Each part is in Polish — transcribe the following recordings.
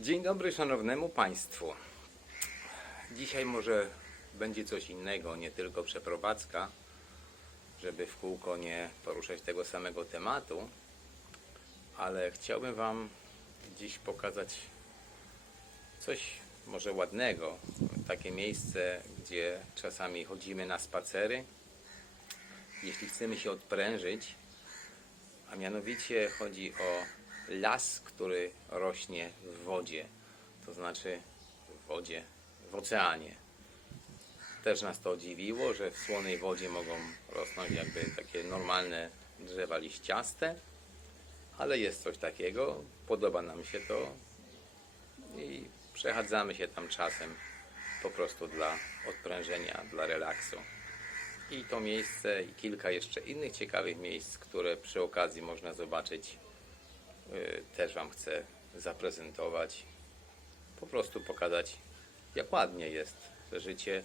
Dzień dobry szanownemu Państwu. Dzisiaj może będzie coś innego, nie tylko przeprowadzka, żeby w kółko nie poruszać tego samego tematu, ale chciałbym Wam dziś pokazać coś może ładnego. Takie miejsce, gdzie czasami chodzimy na spacery, jeśli chcemy się odprężyć, a mianowicie chodzi o las, który rośnie w wodzie, to znaczy w wodzie, w oceanie. Też nas to dziwiło, że w słonej wodzie mogą rosnąć jakby takie normalne drzewa liściaste, ale jest coś takiego, podoba nam się to i przechadzamy się tam czasem po prostu dla odprężenia, dla relaksu. I to miejsce i kilka jeszcze innych ciekawych miejsc, które przy okazji można zobaczyć, też Wam chcę zaprezentować, po prostu pokazać, jak ładnie jest, że życie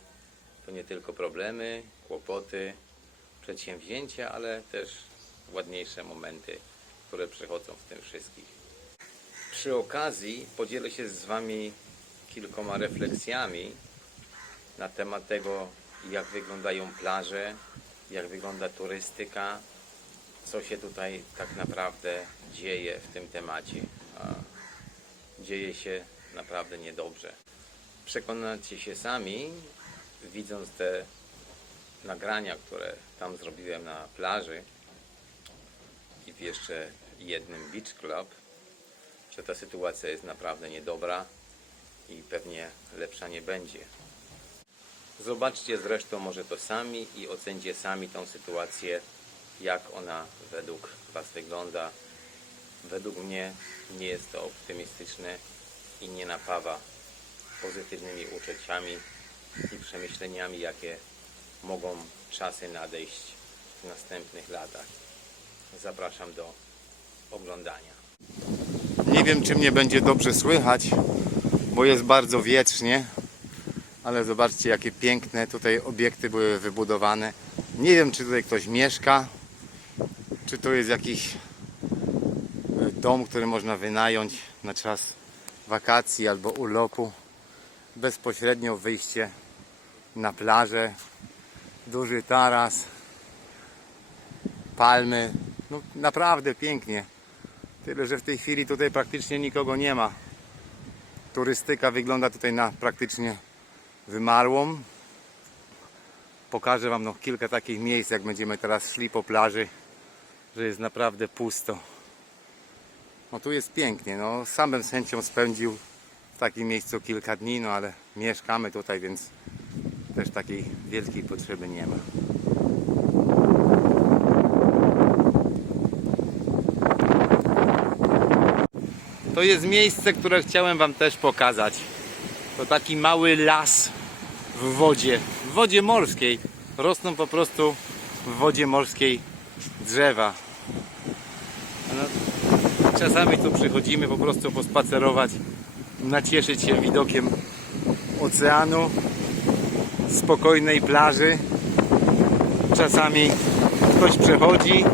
to nie tylko problemy, kłopoty, przedsięwzięcia, ale też ładniejsze momenty, które przychodzą w tym wszystkich. Przy okazji podzielę się z Wami kilkoma refleksjami na temat tego, jak wyglądają plaże, jak wygląda turystyka, co się tutaj tak naprawdę dzieje w tym temacie. A dzieje się naprawdę niedobrze. Przekonacie się sami, widząc te nagrania, które tam zrobiłem na plaży i w jeszcze jednym beach club, że ta sytuacja jest naprawdę niedobra i pewnie lepsza nie będzie. Zobaczcie zresztą może to sami i ocencie sami tą sytuację, jak ona według Was wygląda. Według mnie nie jest to optymistyczne i nie napawa pozytywnymi uczuciami i przemyśleniami, jakie mogą czasy nadejść w następnych latach. Zapraszam do oglądania. Nie wiem, czy mnie będzie dobrze słychać, bo jest bardzo wietrznie, ale zobaczcie, jakie piękne tutaj obiekty były wybudowane. Nie wiem, czy tutaj ktoś mieszka, czy to jest jakiś dom, który można wynająć na czas wakacji albo urlopu. Bezpośrednio wyjście na plażę, duży taras, palmy, no naprawdę pięknie. Tyle, że w tej chwili tutaj praktycznie nikogo nie ma. Turystyka wygląda tutaj na praktycznie wymarłą. Pokażę Wam kilka takich miejsc, jak będziemy teraz szli po plaży, że jest naprawdę pusto. No tu jest pięknie, no sam bym z chęcią spędził w takim miejscu kilka dni, no ale mieszkamy tutaj, więc też takiej wielkiej potrzeby nie ma. To jest miejsce, które chciałem Wam też pokazać. To taki mały las w wodzie morskiej. Rosną po prostu w wodzie morskiej drzewa. No, czasami tu przychodzimy po prostu pospacerować, nacieszyć się widokiem oceanu, spokojnej plaży. Czasami ktoś przechodzi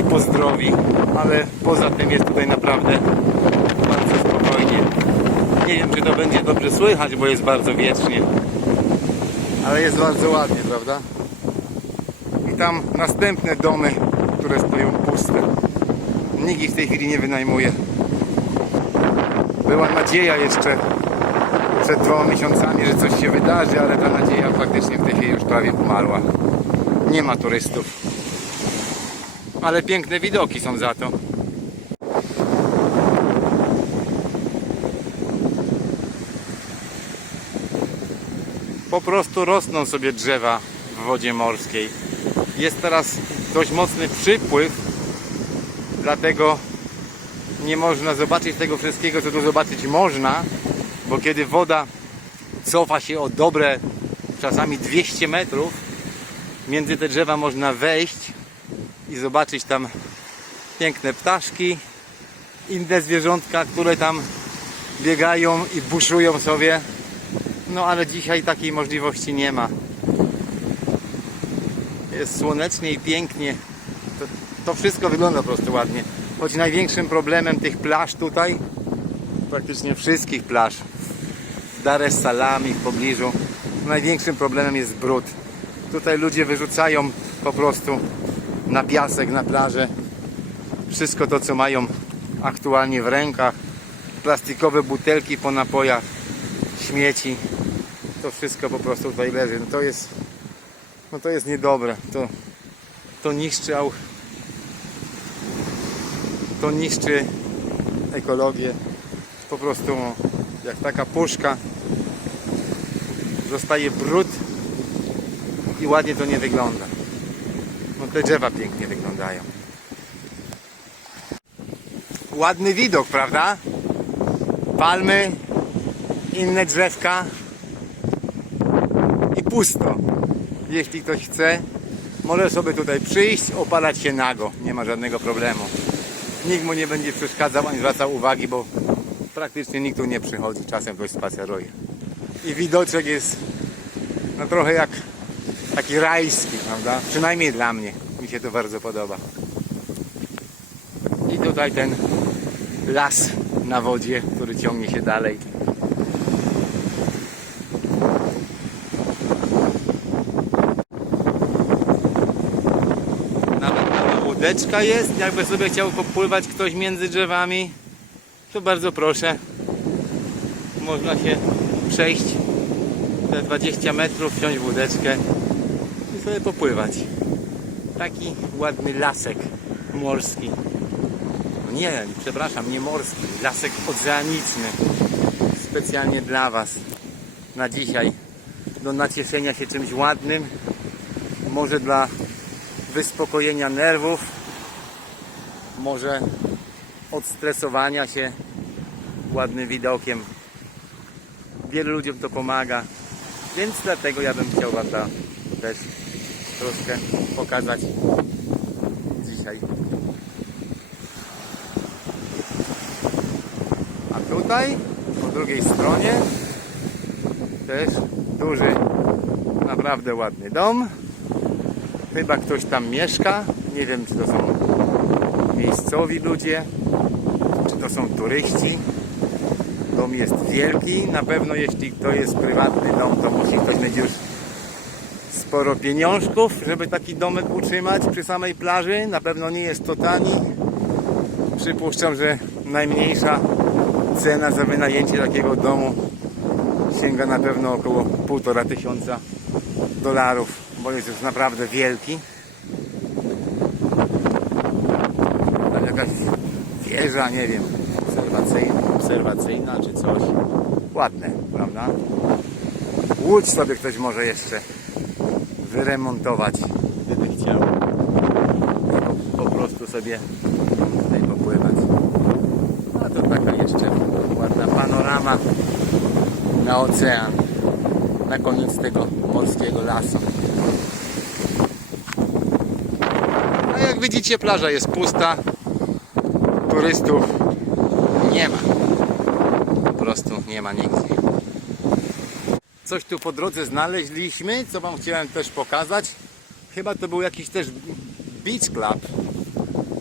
i pozdrowi, ale poza tym jest tutaj naprawdę bardzo spokojnie. Nie wiem, czy to będzie dobrze słychać, bo jest bardzo wietrznie, ale jest bardzo ładnie, prawda? I tam następne domy, które stoją puste. Nikt ich w tej chwili nie wynajmuje. Była nadzieja jeszcze przed 2 miesiącami, że coś się wydarzy, ale ta nadzieja faktycznie w tej chwili już prawie umarła. Nie ma turystów. Ale piękne widoki są za to. Po prostu rosną sobie drzewa w wodzie morskiej. Jest teraz dość mocny przypływ, dlatego nie można zobaczyć tego wszystkiego, co tu zobaczyć można, bo kiedy woda cofa się o dobre czasami 200 metrów, między te drzewa można wejść i zobaczyć tam piękne ptaszki, inne zwierzątka, które tam biegają i buszują sobie. No ale dzisiaj takiej możliwości nie ma. Jest słonecznie i pięknie. To wszystko wygląda po prostu ładnie. Choć największym problemem tych plaż tutaj praktycznie wszystkich plaż w Dar es Salaam i w pobliżu największym problemem jest brud. Tutaj ludzie wyrzucają po prostu na piasek, na plażę wszystko to, co mają aktualnie w rękach. Plastikowe butelki po napojach, śmieci. To wszystko po prostu tutaj leży. To jest niedobre. To niszczy ekologię. Po prostu jak taka puszka, zostaje brud i ładnie to nie wygląda. No te drzewa pięknie wyglądają. Ładny widok, prawda? Palmy, inne drzewka i pusto. Jeśli ktoś chce, może sobie tutaj przyjść, opalać się nago. Nie ma żadnego problemu. Nikt mu nie będzie przeszkadzał ani zwracał uwagi, bo praktycznie nikt tu nie przychodzi. Czasem ktoś spaceruje. I widoczek jest no trochę jak taki rajski, prawda? Przynajmniej dla mnie. Mi się to bardzo podoba. I tutaj ten las na wodzie, który ciągnie się dalej. Nawet mała łódeczka jest. Jakby sobie chciał popływać ktoś między drzewami, to bardzo proszę. Można się przejść te 20 metrów, wsiąść w łódeczkę i sobie popływać. Taki ładny lasek morski. No nie, przepraszam, nie morski, lasek oceaniczny. Specjalnie dla Was. Na dzisiaj. Do nacieszenia się czymś ładnym. Może dla wyspokojenia nerwów. Może odstresowania się ładnym widokiem. Wielu ludziom to pomaga. Więc dlatego ja bym chciał Wam też troszkę pokazać dzisiaj. A tutaj po drugiej stronie też duży, naprawdę ładny dom. Chyba ktoś tam mieszka. Nie wiem, czy to są miejscowi ludzie, czy to są turyści. Dom jest wielki. Na pewno jeśli to jest prywatny dom, to musi ktoś mieć już sporo pieniążków, żeby taki domek utrzymać przy samej plaży. Na pewno nie jest to tani. Przypuszczam, że najmniejsza cena za wynajęcie takiego domu sięga na pewno około $1500, bo jest już naprawdę wielki. Tam jakaś wieża, nie wiem, obserwacyjna czy coś. Ładne, prawda? Łódź sobie ktoś może jeszcze wyremontować, gdyby chciał. Po prostu sobie tutaj popływać. A to taka jeszcze ładna panorama na ocean, na koniec tego morskiego lasu. A jak widzicie, plaża jest pusta, turystów nie ma, po prostu nie ma nigdzie. Coś tu po drodze znaleźliśmy, co Wam chciałem też pokazać. Chyba to był jakiś też beach club.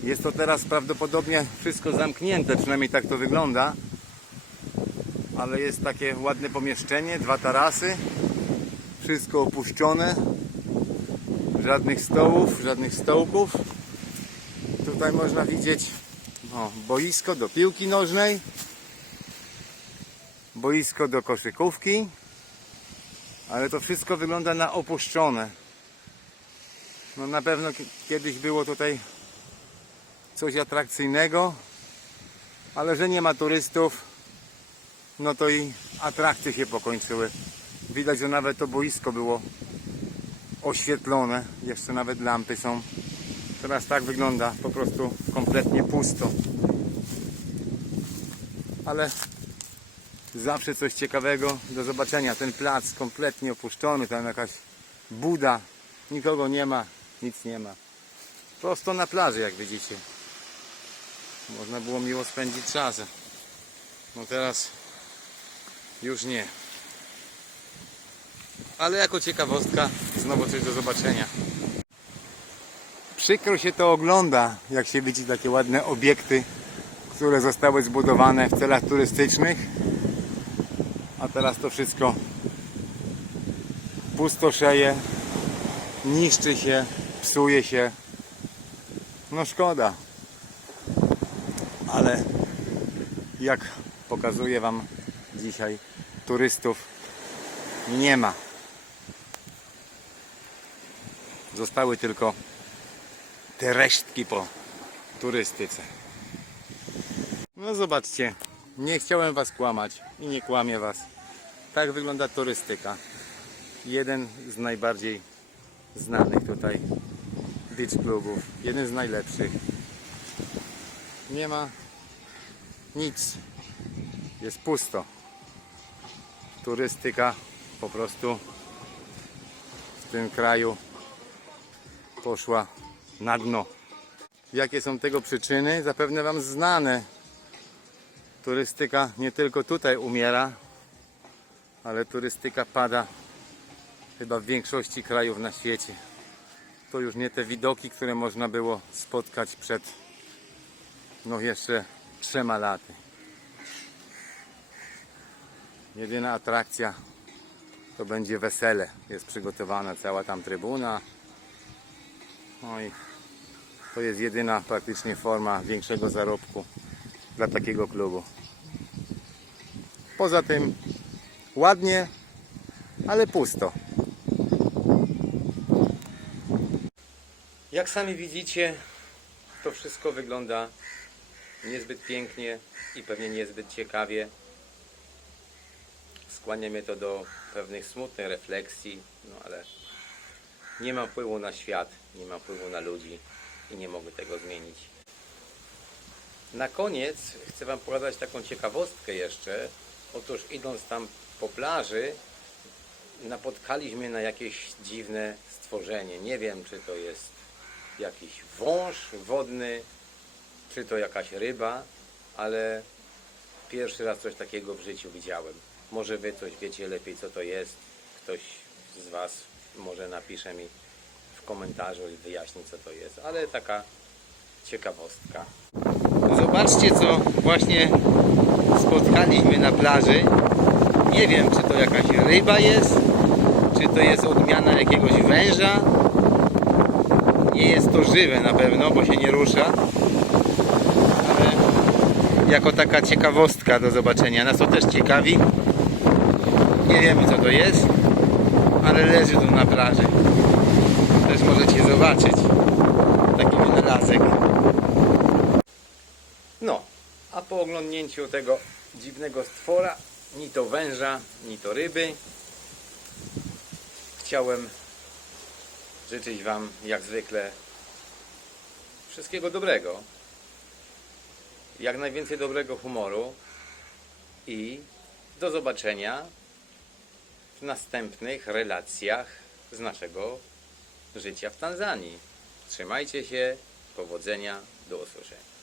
Jest to teraz prawdopodobnie wszystko zamknięte, przynajmniej tak to wygląda. Ale jest takie ładne pomieszczenie, 2 tarasy. Wszystko opuszczone. Żadnych stołów, żadnych stołków. Tutaj można widzieć boisko do piłki nożnej. Boisko do koszykówki. Ale to wszystko wygląda na opuszczone. No na pewno kiedyś było tutaj coś atrakcyjnego, ale że nie ma turystów, no to i atrakcje się pokończyły. Widać, że nawet to boisko było oświetlone, jeszcze nawet lampy są. Teraz tak wygląda, po prostu kompletnie pusto. Ale zawsze coś ciekawego do zobaczenia. Ten plac kompletnie opuszczony, tam jakaś buda, nikogo nie ma, nic nie ma. Prosto na plaży, jak widzicie. Można było miło spędzić czas. No teraz już nie. Ale jako ciekawostka znowu coś do zobaczenia. Przykro się to ogląda, jak się widzi takie ładne obiekty, które zostały zbudowane w celach turystycznych, a teraz to wszystko pustoszeje, niszczy się, psuje się. No szkoda, ale jak pokazuję Wam dzisiaj, turystów nie ma. Zostały tylko te resztki po turystyce. No zobaczcie, nie chciałem Was kłamać i nie kłamię Was. Tak wygląda turystyka. Jeden z najbardziej znanych tutaj beach klubów, jeden z najlepszych. Nie ma nic, jest pusto. Turystyka po prostu w tym kraju poszła na dno. Jakie są tego przyczyny? Zapewne Wam znane. Turystyka nie tylko tutaj umiera, ale turystyka pada chyba w większości krajów na świecie. To już nie te widoki, które można było spotkać przed jeszcze 3 laty. Jedyna atrakcja to będzie wesele. Jest przygotowana cała tam trybuna. No i to jest jedyna praktycznie forma większego zarobku dla takiego klubu. Poza tym ładnie, ale pusto. Jak sami widzicie, to wszystko wygląda niezbyt pięknie i pewnie niezbyt ciekawie. Skłania mnie to do pewnych smutnych refleksji, no ale nie mam wpływu na świat, nie mam wpływu na ludzi i nie mogę tego zmienić. Na koniec chcę Wam pokazać taką ciekawostkę jeszcze. Otóż idąc tam po plaży, napotkaliśmy na jakieś dziwne stworzenie. Nie wiem, czy to jest jakiś wąż wodny, czy to jakaś ryba, ale pierwszy raz coś takiego w życiu widziałem. Może Wy coś wiecie lepiej, co to jest. Ktoś z Was może napisze mi w komentarzu i wyjaśni, co to jest, ale taka ciekawostka. Zobaczcie, co właśnie spotkaliśmy na plaży. Nie wiem, czy to jakaś ryba jest, czy to jest odmiana jakiegoś węża. Nie jest to żywe na pewno, bo się nie rusza, ale jako taka ciekawostka do zobaczenia. Nas to też ciekawi. Nie wiemy, co to jest, ale leży tu na plaży. Też możecie zobaczyć taki wynalazek. No, a po oglądnięciu tego dziwnego stwora, ni to węża, ni to ryby, chciałem życzyć Wam jak zwykle wszystkiego dobrego, jak najwięcej dobrego humoru i do zobaczenia w następnych relacjach z naszego życia w Tanzanii. Trzymajcie się, powodzenia, do usłyszenia.